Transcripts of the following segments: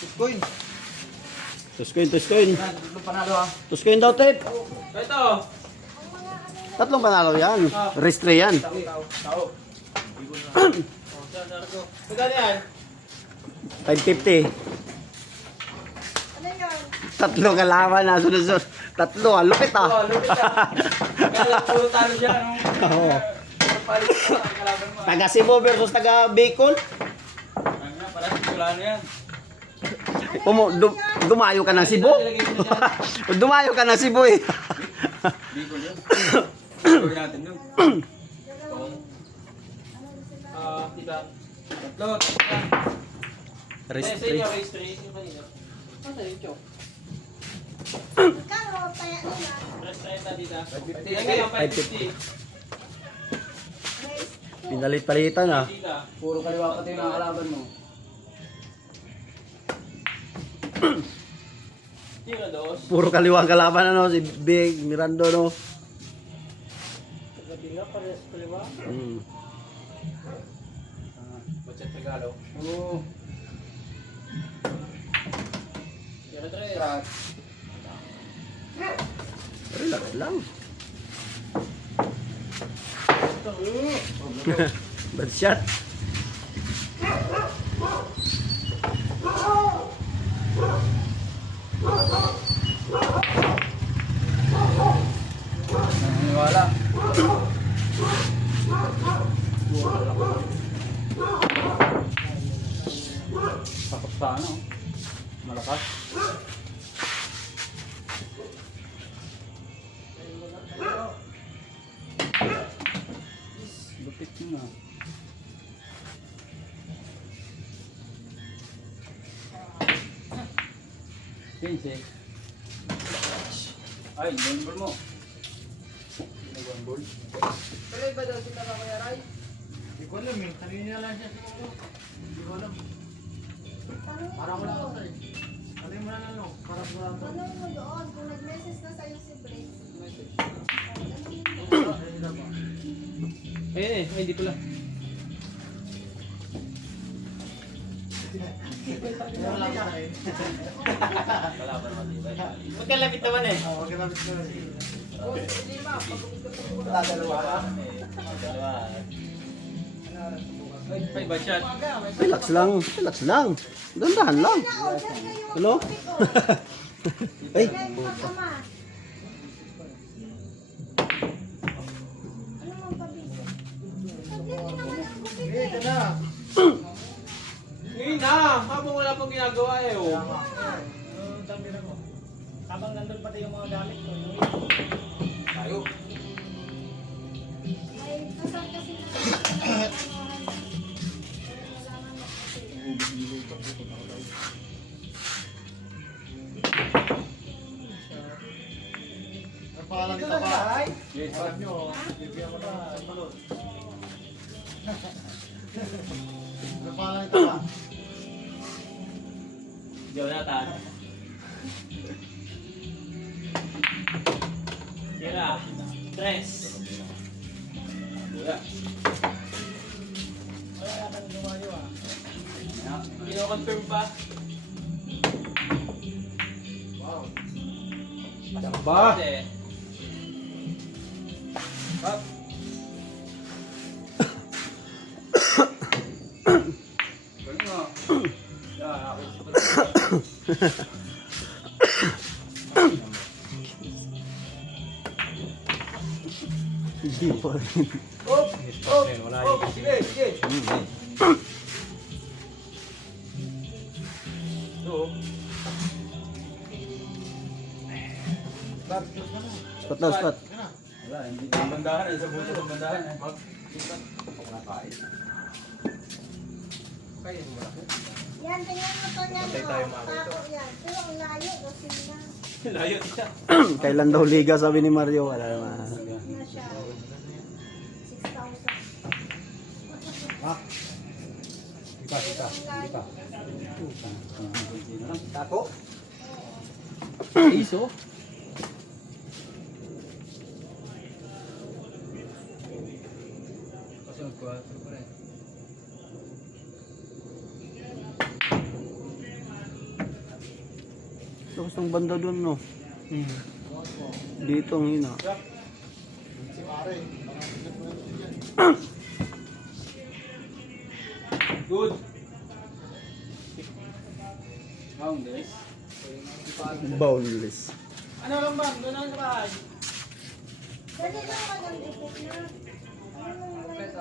Tuskoy. Tuskoy. Tatlong panalo ha. Tuskoy daw, Tip. Ito. Tatlong panalo yan. Restre yan. Tao. Magkano yan? 550. Ano yun? Tatlo kalaban na sunod-sunod. Tatlo, lupit Oh, ah. lupit ah. Kaya puro talo siya. Oo. Puro palit sa kalaban mo. Taga Cebu versus taga Bicol. Ano, parang wala na yan. Dumayo ka ng Cebu. Dumayo ka ng Cebu eh. Bicol yun. Gawin natin yun. Diba? Tatlo. Sa inyo, race 3. Yung kanina. Ano sa inyo? Magkano kaya nila? Race 30 dito. Tingnan kayo, 550. Pinalit-palitan ah. Dito. Puro kaliwa pati yung mga kalaban mo. Tira dos. Puro kaliwang kalaban ano, si Big Mirando no. Kabila, parehas kaliwa. Budget regalo. Oo. Tira 3. Track. Relax lang. Bad shot. Naniniwala. Sakot sa ano. Malakas. Lupit mo na. Pinsi. Ay, ball mo. Ginagawan ball. Pero iba daw si Tata Kuya Ray. Hindi ko alam eh. Kanina lang siya siguro. Hindi ko alam. Parang wala ka sa eh. Ano yung mga ano? Parang wala ka. Ano mo doon? Kung nag-message na sa'yo si Brace. Ayun eh, ay, hindi pala. Wala ka sa eh. Kalaban mo dito. Magkalapit naman eh. Oo, kinabit ko na siya. Dalawa ka? Dalawa. Ay, bad shot. Relax lang. Relax lang. Dandahan lang. Na-order kayo. Hello? Ay. Kaya yung pag-ama. Ano mong pabisi? Sabi naman ang bukit Eh, eh. ito na. Ngayon na, habang wala pang ginagawa eh. Oh. Habang nandun pati yung mga gamit ko, yung Tayo. May kasal kasi na. Ang pangalan nito ba? Yes, Alam nyo, bibigyan ko na sa balon. Ang pangalan nito ba? Jonathan. Tira. Tres. Wala. wala yata lumayo ah. Kino-confirm pa? Wow. Ba? Up. Galing mo. Yeah, ako. Hindi pa rin. Op! Op! Op! Sige, sige. Oo. Spot na, spot. Wala, hindi sa bandahan. Sa buto sa bandahan. Wala kain. Kaya mo malaki. Yan, tingnan mo to yan. Tako yan. Pero ang layo, dosin na. Layo siya. Kailan daw liga sabi ni Mario? Wala naman. Na siya. 6,000. Ha? Ika, ika, ika. Tako? Iso? Kasi nagkuha. malakas ng banda doon, no? Dito ang hina. Si Mare. Good. Boundaries. Boundless. Ano lang ba? Doon ang bahay. Dali lang ka ng dikit na. Ano mo yun?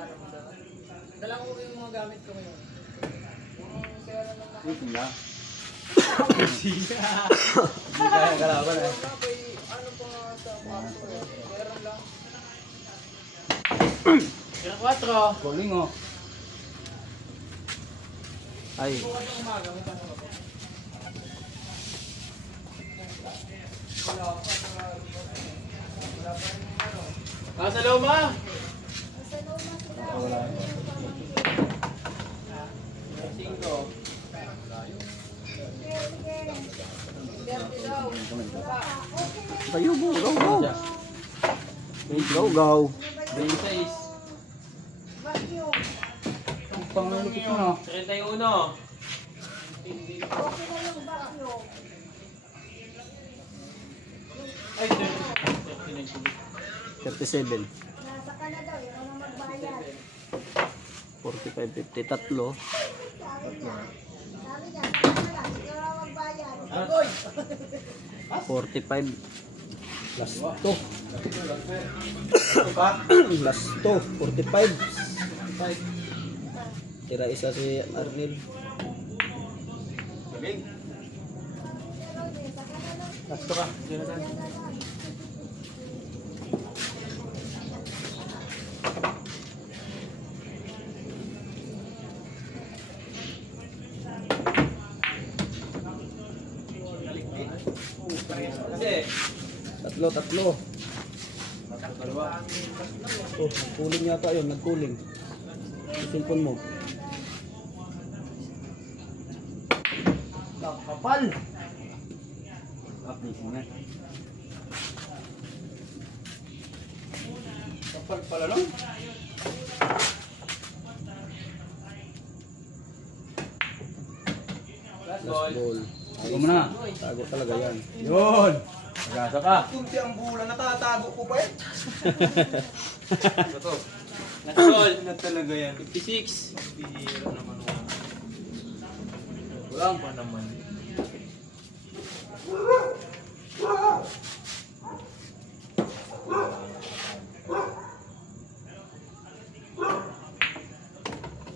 Dala ko yung mga gamit ko ngayon. Ito lang. Hindi kaya kalaban eh. Kira 4. Calling oh. Ay, Nasa luma. Nasa loob na sila. Wala. kayo mo, go, go. Go, go. 26. Vacuum. Pangalupit mo. 31. Okay na yung vacuum. Ay, 37. Nasa ka na daw, yun ang magbayad. 45, 50. Tatlo. Sabi niya, saka na lang, ikaw ang magbayad. 45. Last 2. Last 2. 45. Tira isa si Arnel. Galing. Pero din, saka na lang. Last ka. Kasi, Tatlo. Oh, nagkuling yata yun. Nagkuling. Yung cellphone mo. kapal. Updating na. Kapal pala no? Last Last ball. ball. Tago mo na. Tago talaga yan. Yun. Nagasa ka. Kunti ang bulan, natatago ko pa eh. Ito. Last ball. Na talaga yan. 56. Bihira naman ako. Walang Pa naman.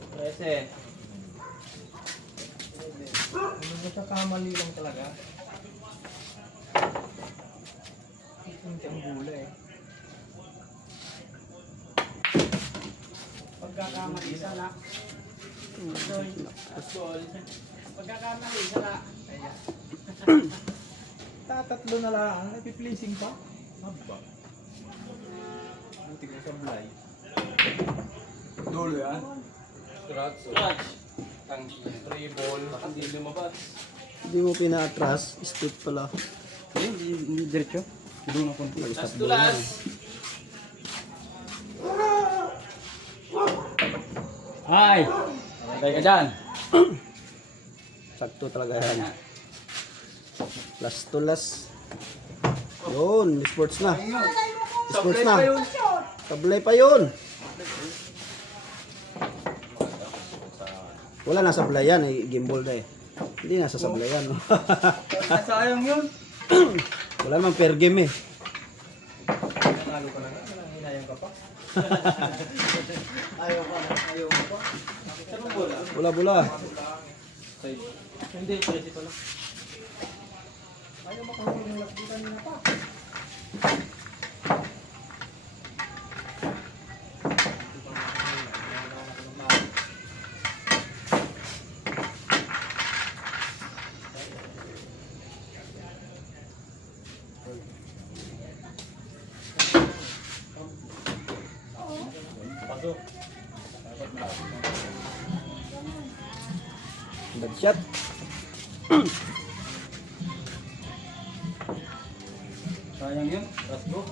Prese. Ano nagkakamali lang talaga? Kunti ang gula eh. Pagkakamali sa la. Last ball. Pagkakamali sa la. Ayan. Tatatlo na lang. Napi-pleasing pa. Haba. Buti ko sa blay. dulo yan. Scratch. Ang three ball. Hindi lumabas. Hindi mo pina-atras. Straight pala. Hindi diretso. Dulo na konti. Last to last. Ay! Patay ka dyan. Sakto talaga yan. Last to last. Yun, sports na. Sports na. Sablay pa yun. Wala na sablayan, gimbal na eh. Hindi nasa sablayan. No? Sayang yun. Wala namang fair game eh. Nanalo ka na nga. Hinayang ka pa. Ayaw ka na. Ayaw ka pa. Saan ang bola? Bola-bola. Hindi, pwede pala. Ayaw makahuli ng lagdi kanina pa. Pasok. Bad shot. Sayang yun. Let's go.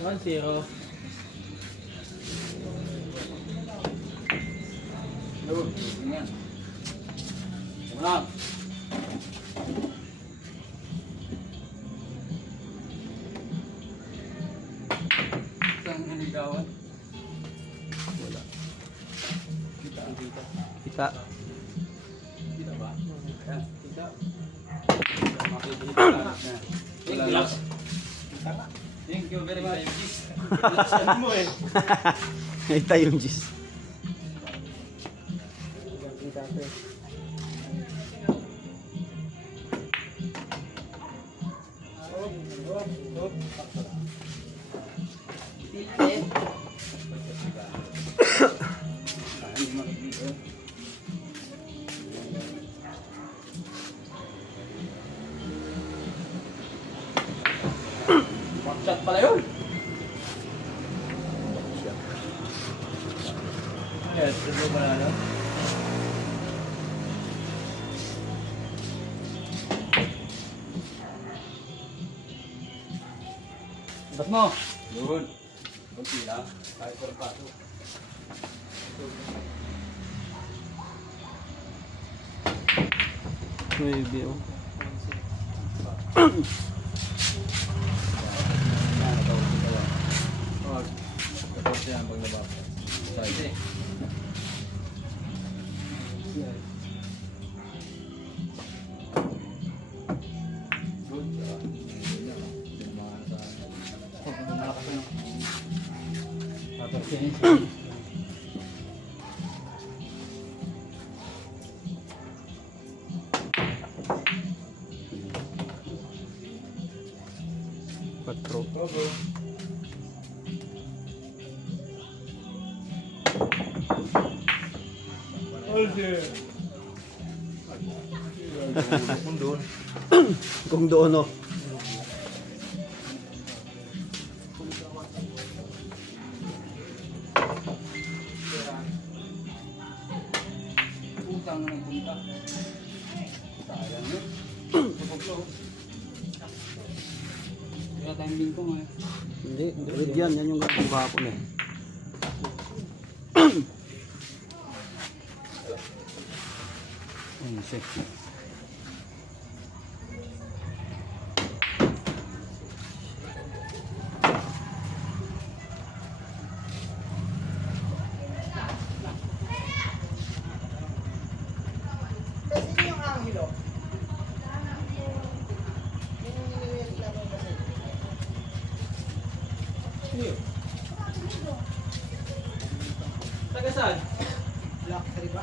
1-0. Yun, yan. Simula. Isang hinigawan. Wala. Kita ang kita. Kita. Kita ba? Ayan, kita. Makikita na. Wala lang. Thank you very much. Laksan mo eh. Kita yung G's. Backshot pala yun. Yes, ito ba na? Ba't mo? Yun. Kunti lang. Kahit walang paso. Maybe, oh. Tapos yan pag nababa. Side. Good. Patro. Kung doon, oh. Utang ng punta. Sayang yun. Kaya tayong bingkong eh. Hindi, red yan. Yan yung gagawin kahapon eh. Ayun siya. Kasi yung angelo. Taga saan? Black tree ba?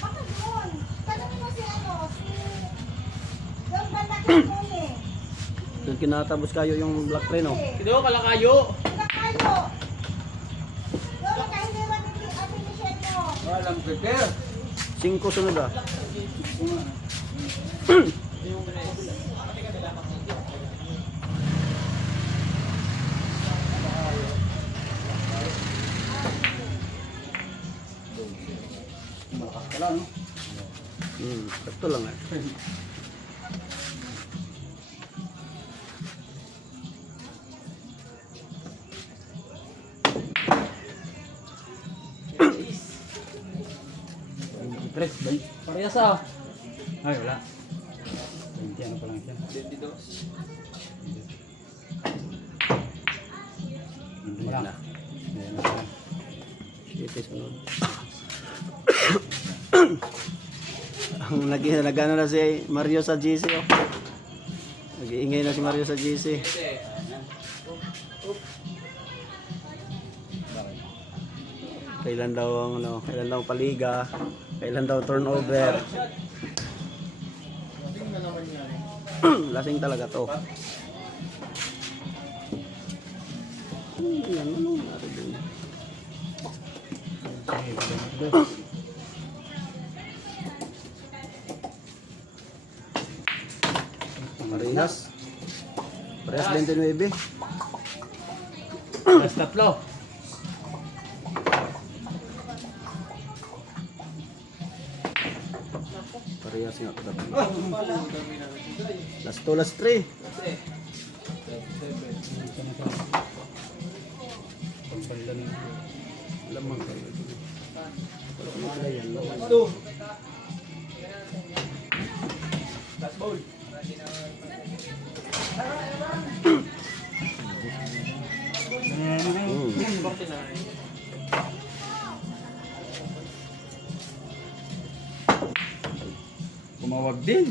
Ako doon. Tanong mo si ano, si... Yung banda doon eh. Doon kinatabos kayo yung black train, oh. Ito, kalakayo. Sila kayo. Doon nakahiliwan ni Ate Michelle mo. Walang prepare. 5 sunod, ah. Malakas ka lang, no? Sakto lang, eh. Press, bay. Parehas ah. Ay, wala. 20 ano pa lang siya. 22. Wala na. Ayan na pala. Ito sunod. Ang nag-ano na si Mario sa GC, oh. Nag-iingay na si Mario sa GC. Kailan daw ang ano, kailan daw paliga, kailan daw turnover. Tingnan naman yan. Lasing talaga to. Yan, ano nangyari dun? Parehas. Parehas 29. Last tatlo. Parehas nga katabi. Last 2, last 3. Pagpalitan ng Lamang kayo. Last ball. Tumawag din.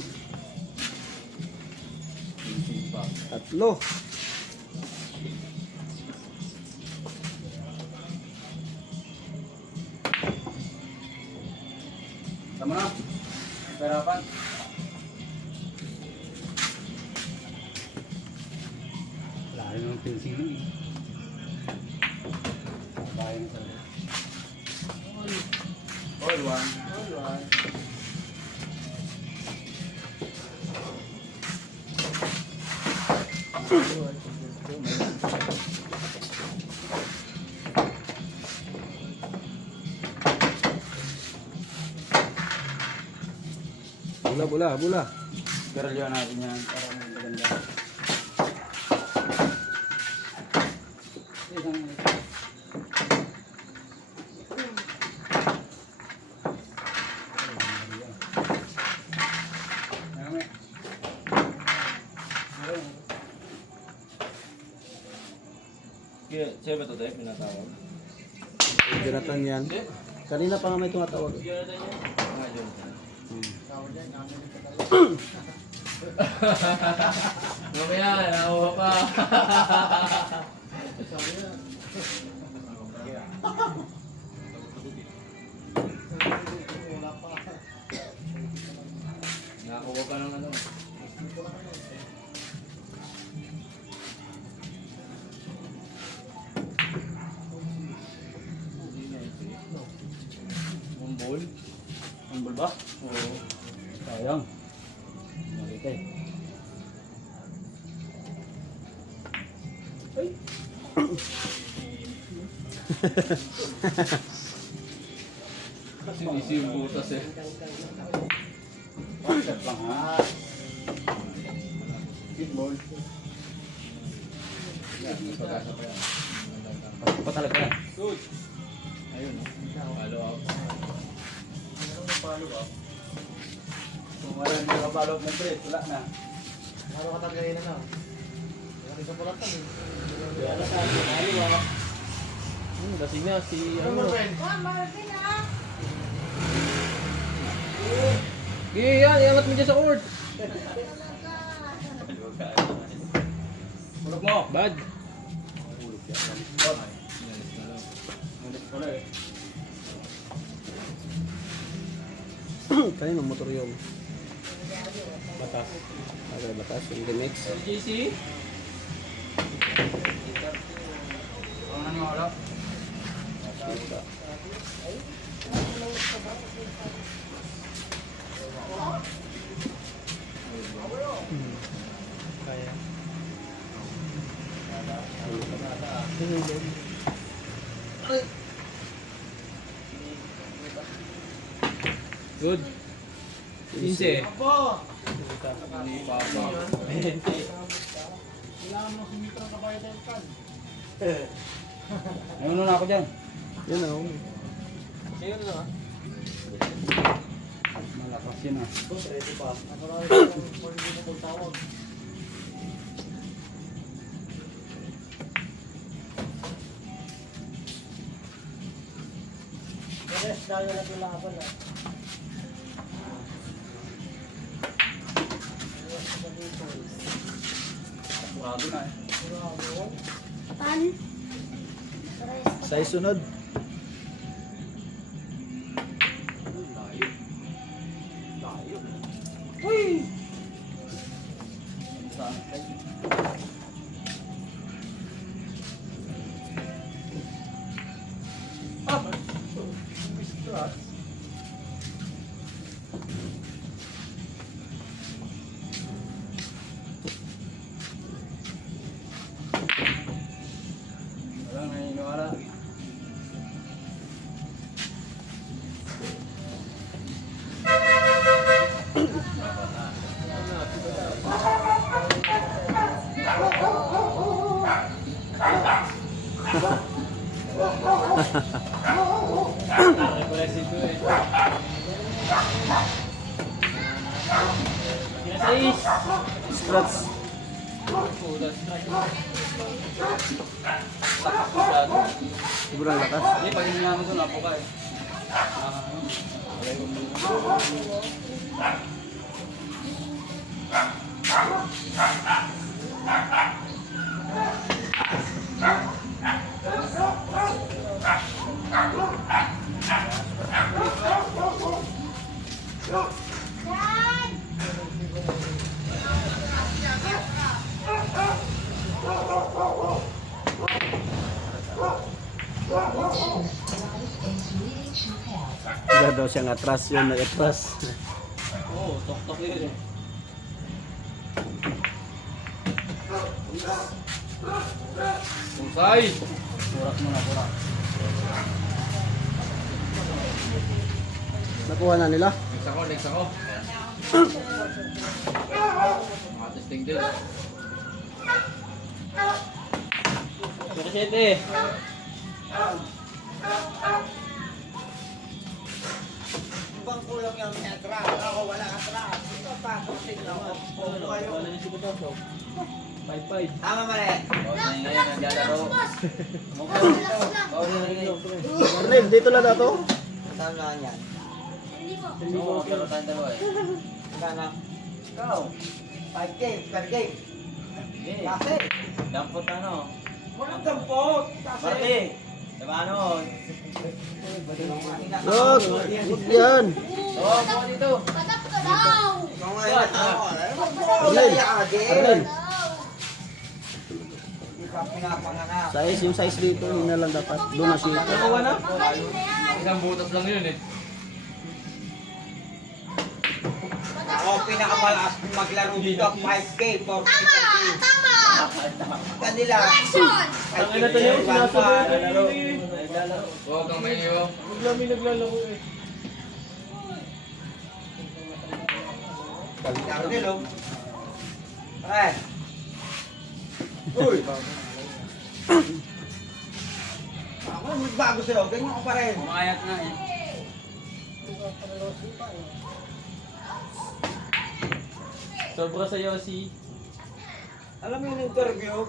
3. Tama na. Perapan. Wala rin ng fencing nun eh. Bahay na talaga. All one. Bola. Karalyo natin yan para maganda. Siya ba ito tayo pinatawag? Jonathan yan. Kanina pa nga may tumatawag. Mamaya, nakuha pa. Nakakuha pa ng ano. Umbol? Umbol ba? Oo. Sayang. Makita eh. Sinisi yung butas eh. Pakisap lang ha. Pitball. Pasok pa talaga yan. Good. Ayun. Follow up. Kung wala hindi nakapalo up ng 3, wala na. Ano ka tagayin na? Yung isang pulatan eh. Lasing na si Ano mo, Ben? Marvin ah! Sige yan, iangat mo dyan sa court. Hulog mo. Bad. Kanino motor yun? Batas. Okay, batas. Yung the next. JC? Ang ano wala? Kita. Kaya. Good. 15. Apo! Ni Papa. Kailangan mo sumito ng kabayo del kan. Ayun na ako dyan. Yun o. Ayun na. Malakas yun ah. Ready pa. Nakalala ko kung hindi mo magtawag. Yes, dahil na tulaban ah. Sigurado na eh. Pan? Sa isunod. Walang naniniwala. Sais. Scratch. Puta, strike. Takak masyado. Sobrang lakas. Hindi, pag hinilangan ko, napo ka eh. Dad! Wala daw siyang atras yun, nag-atras. Oo, tok-tok yun eh. Pusay. Purak mo na, purak. Nakuha na nila. Next ako. Testing din. Kasi eh. Ibang kulang yung may atras. Ako wala atras. Ito pa. Wala na si Butoso. 5-5. Tama mali. Arnel, dito lang dato. Tama na yan. Oo, pero tayong dalawa eh. Kana. Ikaw. 5 games per game. Kasi. Dampot ano? Walang dampot. Kasi. Diba ano? Wag, wag yan. Oh, buka dito. Patap ka daw! Kung ngayon ako. Arnel, Arnel. Hindi ka pinapanganak. Size, yung size dito, yun na lang dapat. Doon na siya. Nakuha na? Ang galing na yan! Isang butas lang yun eh. Ako pinakamalakas maglaro dito. 5K. 4K. Tama! Tama! Kanila. Action! Ang ina to yung sinasabi Naglalaro. Huwag kang may iyo. Arnel, oh. Pare. Uy. Ako magbago sa'yo. Ganyan ko pa rin. Kumayat na eh. Sobra sa Yossi. Alam mo yung interview?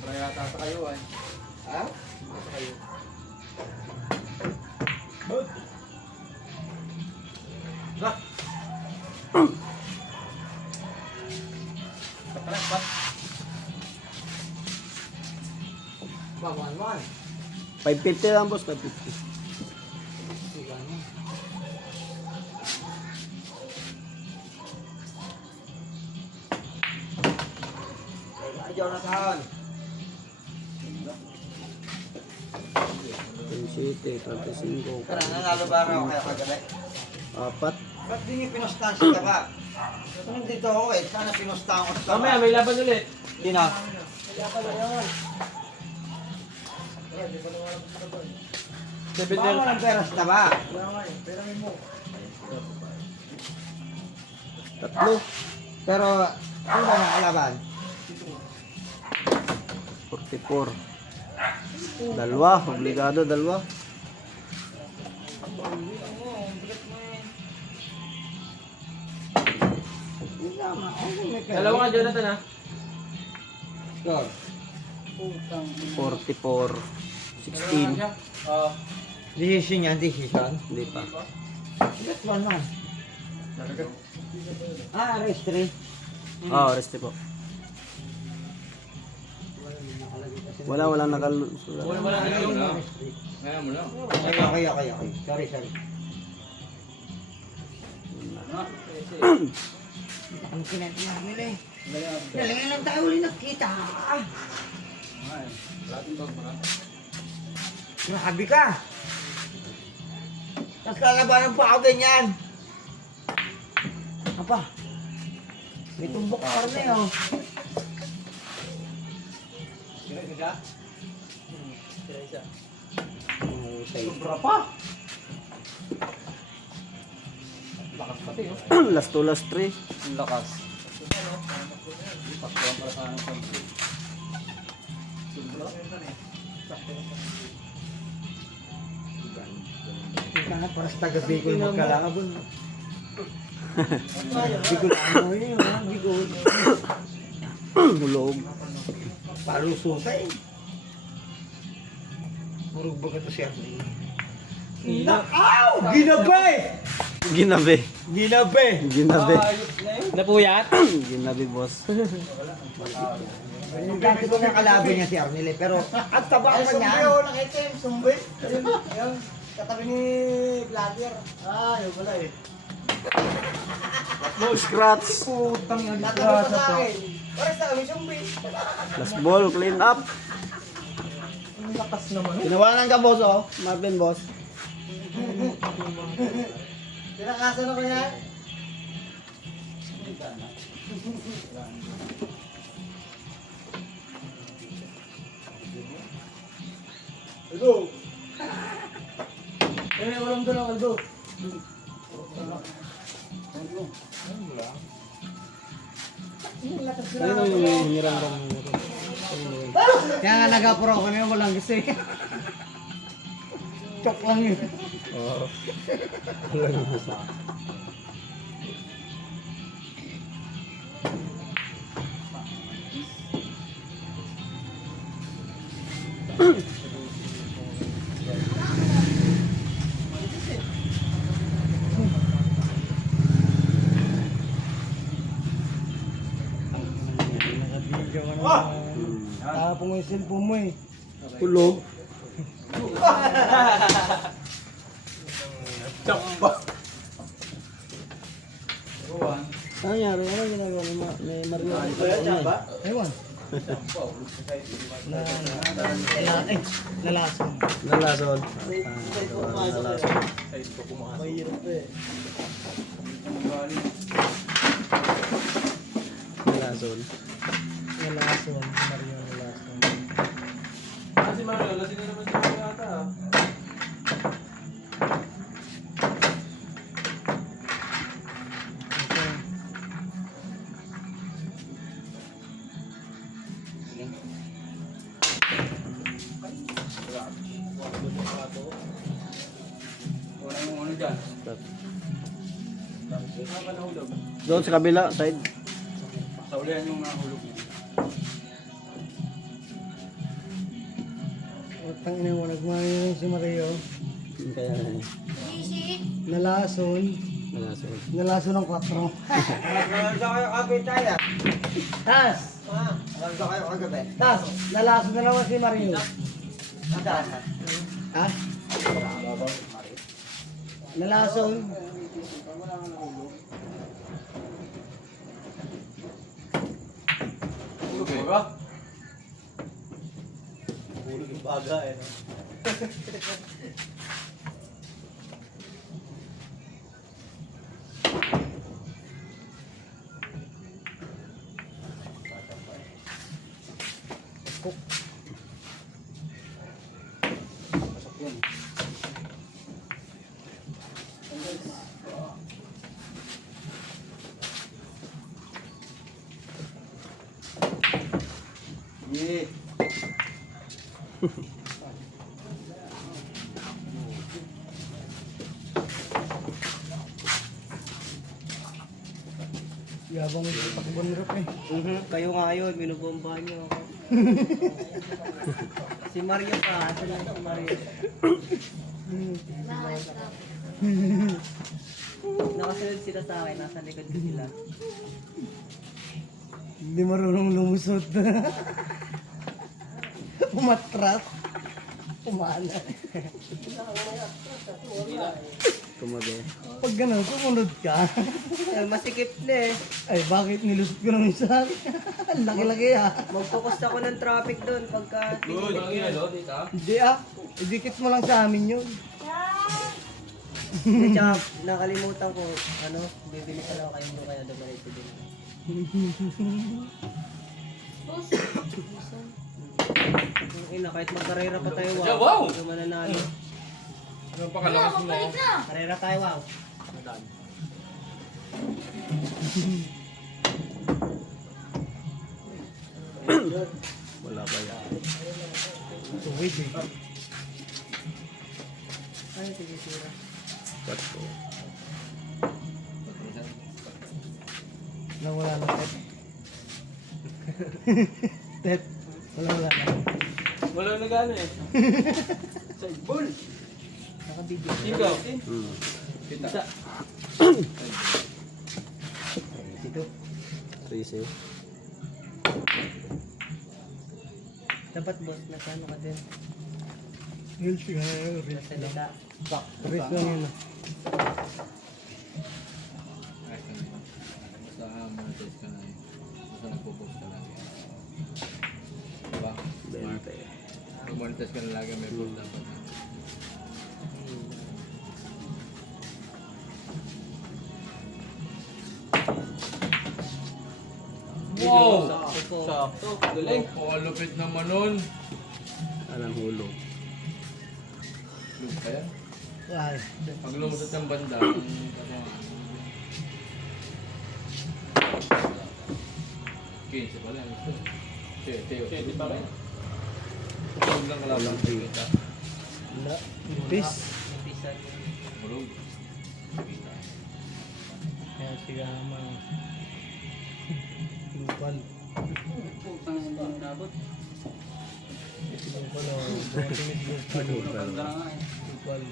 Para yata sa kayo ay. Ha? Nah, bawan-bawan. 550 lang boss, 550. Ayaw na tahan. 27, 35, Kaya nanalo ba ako kaya kagabi? 4. Ba't di niyo pinustansya ka ba? Nandito ako eh. Sana pinustahan ko sa Mamaya may laban ulit. Sino? Baka walang peras na ba? Tatlo. Pero, ano ba nakalaban? 44. Dalawa, obligado dalawa. Dalawa ka, Jonathan ha. Sure. 44. 16. Oo. Decision yan, decision. Hindi pa. That's one man. Ah, registry. Ah, reste po. Wala nakalusulat. Wala na yun. Ngayon mo lang. Okay. Sorry. Ang kinatiyan nila eh. Galingan lang tayo ulit nakita. Grabe ka. Tapos lalabanan pa ako ganyan. Apa? May tumbok karne oh. Sobra pa. Lakas pati oh. Last 2, last 3. Ang lakas. Paktuan para sa anong konti. Kana para sa taga-Bicol magkalabon. Bigol ano yun, bigol. Hulog. Palusutay. Murug ba ka to siya? Ginabe! Ginabi. Ginabe! Ginabi. Napuyat? Ginabi, boss. Yung dati ko ng kalaban niya si Arnel eh, pero ang taba pa niya. Sumbi, nakita yung sumbi. Ayun, katabi ni vlogger. Yun pala eh. Scratch. Putang yung disgrasya sa akin. Parang sa kami sumbi. Last ball, clean up. Ang lakas naman. Tinawanan ka, boss, oh. Marvin, boss. Tinakasan ako niya. Aldo! Walang doon ang Aldo. Ayun yung hirang Kaya nga nagapuro ako niya, walang gisi. Chok lang yun. Oo. Tapong yung cellphone mo eh. Hulog. Ano nangyari? Ano ginagawa ni Mario? Ewan. Nalason. Nalason. Mahirap eh. Nalason. Nalason. Mario Nalason. Kasi Mario, lasing na naman siya yata. Wala yung ano dyan. Doon sa kabila, side. Sa ulihan yung nahulog niya. Utang ina mo, nagmahirap si Mario. Kaya Nalason. nalason. Nalason ng 4. Naglalda kayo kagabi tayo. Tas! Naglalda kayo kagabi. Tas! Nalason na naman si Mario. Ha? Nalason. Hulog eh, ba? Yeah. Yabang ito takbon rap eh. Kayo nga yun, binubombahan niyo ako. Si Mario pa, saan lang si Mario? Nakasunod sila sa akin, nasa likod ko sila. Hindi marunong lumusot. Umatras. Umana. Tumabi. Pag gano'n, sumunod ka. Masikip na eh. Ay, bakit nilusot ko naman sa akin? Ang laki-laki ah. Magfocus ako ng traffic doon pagka Good. Walang yelo, dito. Hindi ah. Idikit mo lang sa amin yun. Hindi, tsaka nakalimutan ko, bibili ka lang kayo mo kaya dumalit din. Yung ina, kahit magkarera pa tayo, Yeah, wow! Hindi mo mananalo. Anong pakalakas mo? Karera tayo, wow. Wala pa yan. Tuwid eh. Ay, sige, sira. Cut ko. Wala na. Tep. Wala na. Wala na gano eh. Sa ball. Nakabidyo. Ikaw. Hmm. Kita. Dito. 13. Dapat boss, nagkano ka din? Hills nga. Sa salita. Rest lang yun. Basta monetize ka na eh. Basta nagpo-post ka lagi. Diba? 20. Kung monetize ka na lagi, may post dapat na. Wow! Sakto. Galing. Oh, lupit naman nun. Alang hulog. Lupit ka yan. Ay. Pag lumusot ng banda, Kinsi pala yan. Siyete pa rin. Tulog lang kalaban. Wala. Bis. Pisan. Tulog. Kaya siya mga lupal. Putang ina yung nabot. Lupal o. Lupal ka nga eh. Lupal.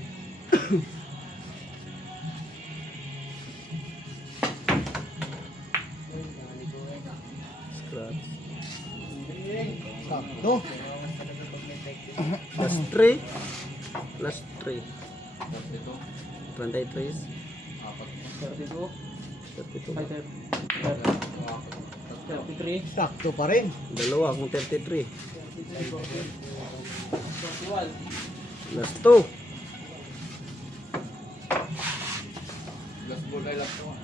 Scratch. Sakto. Plus 3. Plus 3. Tapos ito, 23. apat. 32. 32. Ay, 33. Sakto pa rin. Dalawa kung 33. 41. Plus 2. Last ball ay last one.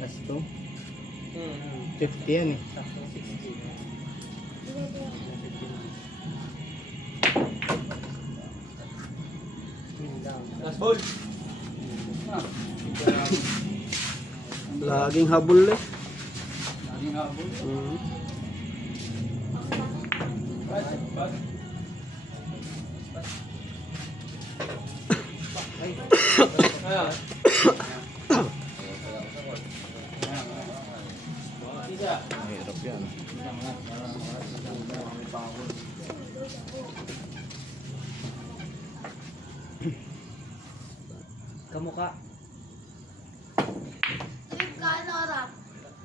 Last to. 50 yan eh. Last ball. Laging habol eh. Laging habol. Hmm. Ayan. Mahirap yan. Kamukha.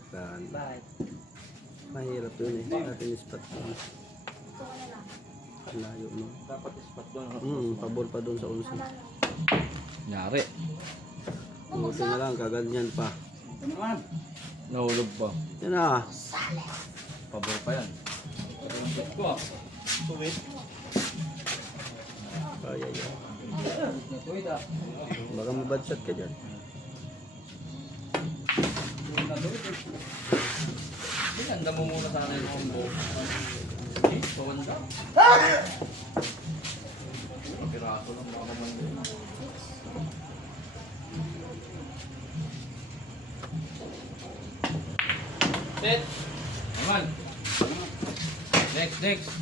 Saan? Bakit? Mahirap yun eh. Atin spot yun. Layo mo. Dapat spot doon. Pabor pa doon sa unsa. Nyari. Buti na lang, kaganyan pa. Ito naman. Nahulog pa. Yan na. Pabor pa yan. Pabor ko. Tuwit. Kaya yan. Tuwit ah. Baka mabad shot ka dyan. Ganda mo muna sana yung combo. Pawanda. Piraso lang baka naman din. Set! Naman! Next!